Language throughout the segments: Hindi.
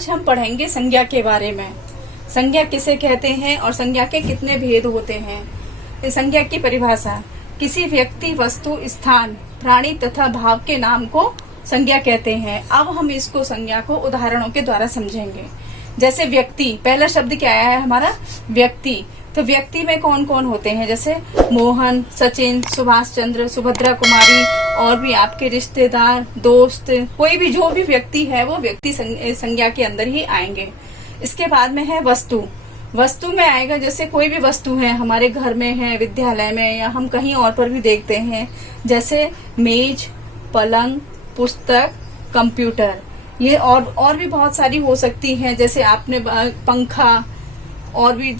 आज हम पढ़ेंगे संज्ञा के बारे में। संज्ञा किसे कहते हैं और संज्ञा के कितने भेद होते हैं। संज्ञा की परिभाषा, किसी व्यक्ति, वस्तु, स्थान, प्राणी तथा भाव के नाम को संज्ञा कहते हैं। अब हम इसको संज्ञा को उदाहरणों के द्वारा समझेंगे। जैसे व्यक्ति, पहला शब्द क्या आया है हमारा? व्यक्ति। तो व्यक्ति में कौन कौन होते हैं? जैसे मोहन, सचिन, सुभाष चंद्र, सुभद्रा कुमारी, और भी आपके रिश्तेदार, दोस्त, कोई भी जो भी व्यक्ति है वो व्यक्ति संज्ञा के अंदर ही आएंगे। इसके बाद में है वस्तु। वस्तु में आएगा जैसे कोई भी वस्तु है, हमारे घर में है, विद्यालय में, या हम कहीं और पर भी देखते हैं, जैसे मेज, पलंग, पुस्तक, कंप्यूटर। ये और भी बहुत सारी हो सकती हैं, जैसे आपने पंखा, और भी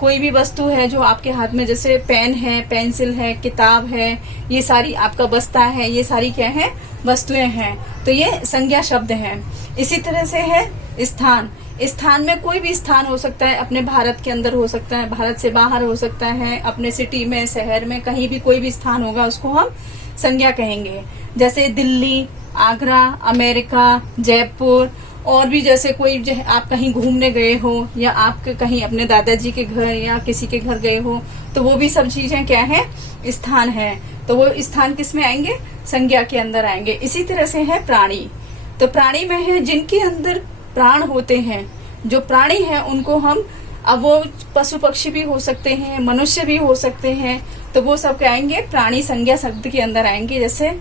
कोई भी वस्तु है जो आपके हाथ में, जैसे पेन है, पेंसिल है, किताब है, ये सारी, आपका बस्ता है, ये सारी क्या है? वस्तुएं हैं। तो ये संज्ञा शब्द हैं। इसी तरह से है स्थान। स्थान में कोई भी स्थान हो सकता है, अपने भारत के अंदर हो सकता है, भारत से बाहर हो सकता है, अपने सिटी में, शहर में, कहीं भी कोई भी स्थान होगा उसको हम संज्ञा कहेंगे। जैसे दिल्ली, आगरा, अमेरिका, जयपुर, और भी जैसे कोई आप कहीं घूमने गए हो, या आप कहीं अपने दादाजी के घर या किसी के घर गए हो, तो वो भी सब चीजें क्या है? स्थान है। तो वो स्थान किस में आएंगे? संज्ञा के अंदर आएंगे। इसी तरह से है प्राणी। तो प्राणी में है जिनके अंदर प्राण होते हैं। जो प्राणी है उनको हम, अब वो पशु पक्षी भी हो सकते हैं, मनुष्य भी हो सकते हैं, तो वो सब क्या आएंगे? प्राणी संज्ञा शब्द के अंदर आएंगे। जैसे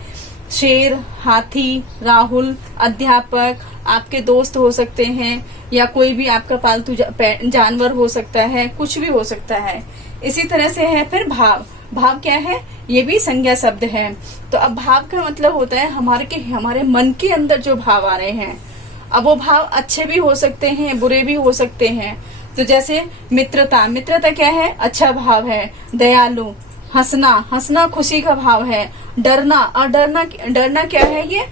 शेर, हाथी, राहुल, अध्यापक, आपके दोस्त हो सकते हैं, या कोई भी आपका पालतू जानवर हो सकता है, कुछ भी हो सकता है। इसी तरह से है फिर भाव। भाव क्या है? ये भी संज्ञा शब्द है। तो अब भाव का मतलब होता है हमारे मन के अंदर जो भाव आ रहे हैं। अब वो भाव अच्छे भी हो सकते हैं, बुरे भी हो सकते हैं। तो जैसे मित्रता, मित्रता क्या है? अच्छा भाव है। दयालु, हंसना, हंसना खुशी का भाव है। डरना, और डरना क्या है? ये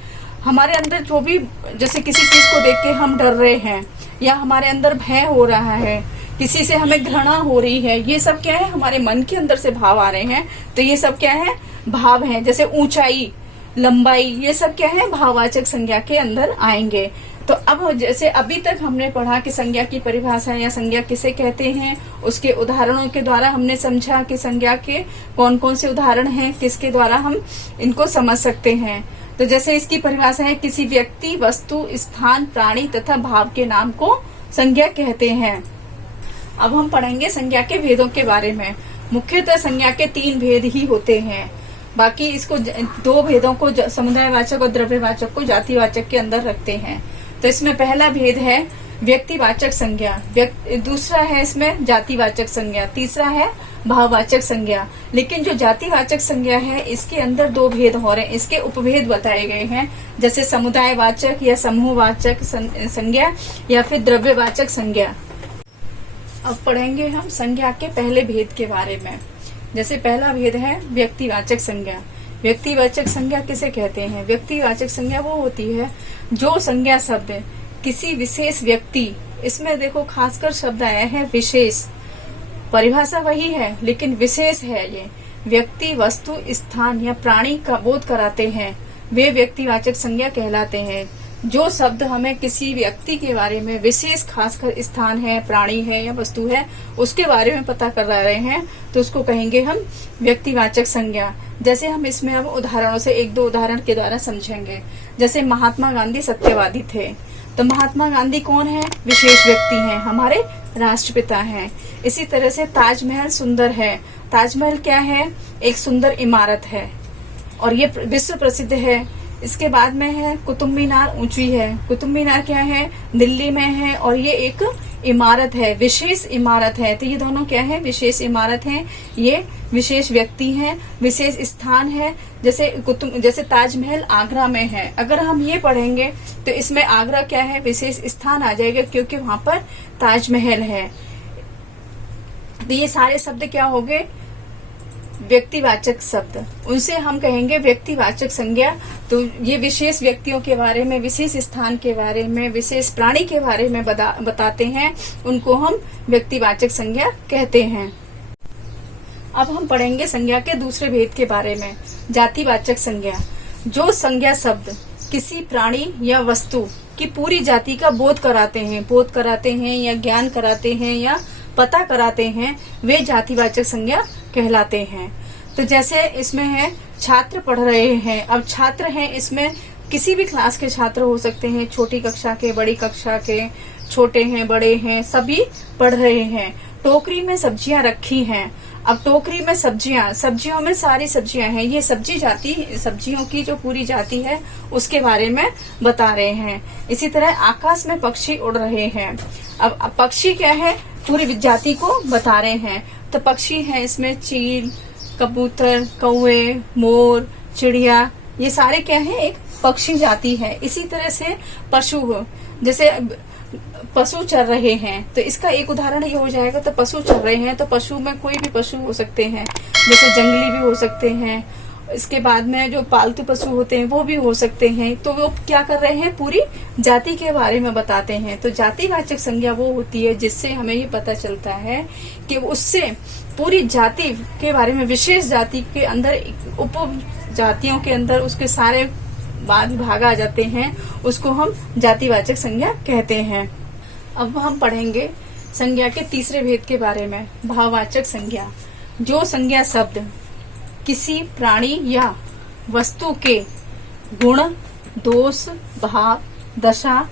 हमारे अंदर जो भी, जैसे किसी चीज को देख के हम डर रहे हैं, या हमारे अंदर भय हो रहा है, किसी से हमें घृणा हो रही है, ये सब क्या है? हमारे मन के अंदर से भाव आ रहे हैं। तो ये सब क्या है? भाव है। जैसे ऊंचाई, लंबाई, ये सब क्या है? भाववाचक संज्ञा के अंदर आएंगे। तो अब जैसे अभी तक हमने पढ़ा कि संज्ञा की परिभाषा या संज्ञा किसे कहते हैं, उसके उदाहरणों के द्वारा हमने समझा कि संज्ञा के कौन कौन से उदाहरण हैं, किसके द्वारा हम इनको समझ सकते हैं। तो जैसे इसकी परिभाषा है, किसी व्यक्ति, वस्तु, स्थान, प्राणी तथा भाव के नाम को संज्ञा कहते हैं। अब हम पढ़ेंगे संज्ञा के भेदों के बारे में। मुख्यतः संज्ञा के 3 भेद ही होते हैं। बाकी इसको 2 भेदों को समुदायवाचक और द्रव्यवाचक को जातिवाचक के अंदर रखते हैं। तो इसमें पहला भेद है व्यक्तिवाचक संज्ञा, दूसरा है इसमें जातिवाचक संज्ञा, तीसरा है भाववाचक संज्ञा। लेकिन जो जातिवाचक संज्ञा है इसके अंदर 2 भेद हो रहे हैं, इसके उपभेद बताए गए हैं। जैसे समुदायवाचक या समूहवाचक संज्ञा, या फिर द्रव्यवाचक संज्ञा। अब पढ़ेंगे हम संज्ञा के पहले भेद के बारे में। जैसे पहला भेद है व्यक्तिवाचक संज्ञा। व्यक्तिवाचक संज्ञा किसे कहते हैं? व्यक्तिवाचक संज्ञा वो होती है जो संज्ञा शब्द किसी विशेष व्यक्ति, इसमें देखो खासकर शब्द आया है विशेष, परिभाषा वही है लेकिन विशेष है। ये व्यक्ति, वस्तु, स्थान या प्राणी का बोध कराते हैं, वे व्यक्तिवाचक संज्ञा कहलाते हैं। जो शब्द हमें किसी व्यक्ति के बारे में विशेष, खासकर स्थान है, प्राणी है या वस्तु है, उसके बारे में पता कर रहे हैं, तो उसको कहेंगे हम व्यक्तिवाचक संज्ञा। जैसे हम इसमें अब उदाहरणों से 1-2 उदाहरण के द्वारा समझेंगे। जैसे महात्मा गांधी सत्यवादी थे। तो महात्मा गांधी कौन है? विशेष व्यक्ति हैं, हमारे राष्ट्रपिता हैं। इसी तरह से ताजमहल सुंदर है। ताजमहल क्या है? एक सुंदर इमारत है और ये विश्व प्रसिद्ध है। इसके बाद में है कुतुब मीनार, ऊंची है। कुतुब मीनार क्या है? दिल्ली में है और ये एक इमारत है, विशेष इमारत है। तो ये दोनों क्या है? विशेष इमारत हैं। ये विशेष व्यक्ति हैं, विशेष स्थान है। जैसे ताजमहल आगरा में है। अगर हम ये पढ़ेंगे तो इसमें आगरा क्या है? विशेष स्थान आ जाएगा, क्योंकि वहां पर ताजमहल है। तो ये सारे शब्द क्या हो गए? व्यक्तिवाचक शब्द, उनसे हम कहेंगे व्यक्तिवाचक संज्ञा। तो ये विशेष व्यक्तियों के बारे में, विशेष स्थान के बारे में, विशेष प्राणी के बारे में बताते हैं, उनको हम व्यक्तिवाचक संज्ञा कहते हैं। अब हम पढ़ेंगे संज्ञा के दूसरे भेद के बारे में, जातिवाचक संज्ञा। जो संज्ञा शब्द किसी प्राणी या वस्तु कि पूरी जाति का बोध कराते हैं या ज्ञान कराते हैं या पता कराते हैं, वे जातिवाचक संज्ञा कहलाते हैं। तो जैसे इसमें है छात्र पढ़ रहे हैं, अब छात्र हैं, इसमें किसी भी क्लास के छात्र हो सकते हैं, छोटी कक्षा के, बड़ी कक्षा के, छोटे हैं, बड़े हैं, सभी पढ़ रहे हैं। टोकरी में सब्जियां रखी हैं, अब टोकरी में सब्जियों में सारी सब्जियां हैं, ये सब्जी जाति, सब्जियों की जो पूरी जाति है उसके बारे में बता रहे हैं। इसी तरह आकाश में पक्षी उड़ रहे हैं, अब पक्षी क्या है, पूरी जाति को बता रहे हैं। तो पक्षी है इसमें चील, कबूतर, कौवे, मोर, चिड़िया, ये सारे क्या है, एक पक्षी जाति है। इसी तरह से पशु, जैसे पशु चर रहे हैं, तो इसका एक उदाहरण ये हो जाएगा। तो पशु चर रहे हैं, तो पशु में कोई भी पशु हो सकते हैं, जैसे जंगली भी हो सकते हैं, इसके बाद में जो पालतू पशु होते हैं वो भी हो सकते हैं। तो वो क्या कर रहे हैं, पूरी जाति के बारे में बताते हैं। तो जातिवाचक संज्ञा वो होती है जिससे हमें ये पता चलता है कि उससे पूरी जाति के बारे में, विशेष जाति के अंदर, उप जातियों के अंदर उसके सारे भाग आ जाते हैं, उसको हम जातिवाचक संज्ञा कहते हैं। अब हम पढ़ेंगे संज्ञा के तीसरे भेद के बारे में, भाववाचक संज्ञा। जो संज्ञा शब्द किसी प्राणी या वस्तु के गुण, दोष, भाव, दशा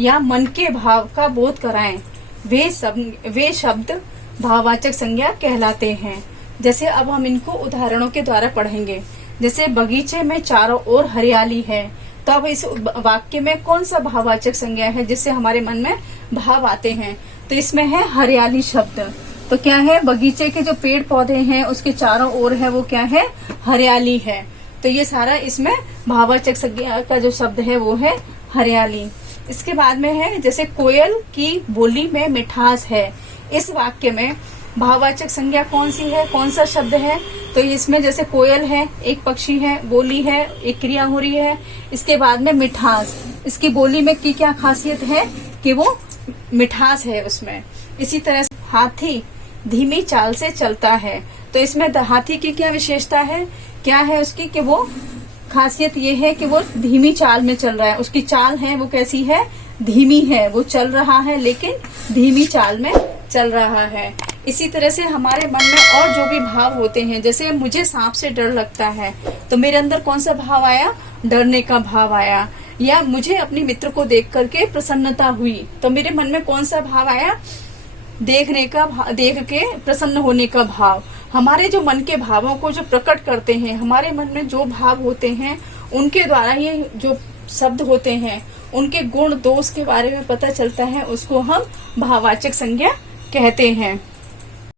या मन के भाव का बोध कराएं, वे शब्द भाववाचक संज्ञा कहलाते हैं। जैसे अब हम इनको उदाहरणों के द्वारा पढ़ेंगे। जैसे बगीचे में चारों ओर हरियाली है, तो अब इस वाक्य में कौन सा भाववाचक संज्ञा है जिससे हमारे मन में भाव आते हैं? तो इसमें है हरियाली शब्द। तो क्या है, बगीचे के जो पेड़ पौधे हैं उसके चारों ओर है वो क्या है, हरियाली है। तो ये सारा इसमें भाववाचक संज्ञा का जो शब्द है वो है हरियाली। इसके बाद में है जैसे कोयल की बोली में मिठास है। इस वाक्य में भाववाचक संज्ञा कौन सी है, कौन सा शब्द है? तो इसमें जैसे कोयल है, एक पक्षी है, बोली है, एक क्रिया हो रही है, इसके बाद में मिठास, इसकी बोली में की क्या खासियत है कि वो मिठास है उसमें। इसी तरह से हाथी धीमी चाल से चलता है, तो इसमें हाथी की क्या विशेषता है, क्या है उसकी कि वो खासियत ये है कि वो धीमी चाल में चल रहा है। उसकी चाल है वो कैसी है, धीमी है, वो चल रहा है लेकिन धीमी चाल में चल रहा है। इसी तरह से हमारे मन में और जो भी भाव होते हैं, जैसे मुझे सांप से डर लगता है तो मेरे अंदर कौन सा भाव आया, डरने का भाव आया। या मुझे अपने मित्र को देख करके प्रसन्नता हुई तो मेरे मन में कौन सा भाव आया, देखने का, देख के प्रसन्न होने का भाव। हमारे जो मन के भावों को जो प्रकट करते हैं, हमारे मन में जो भाव होते हैं उनके द्वारा ये जो शब्द होते हैं उनके गुण दोष के बारे में पता चलता है, उसको हम भाववाचक संज्ञा कहते हैं।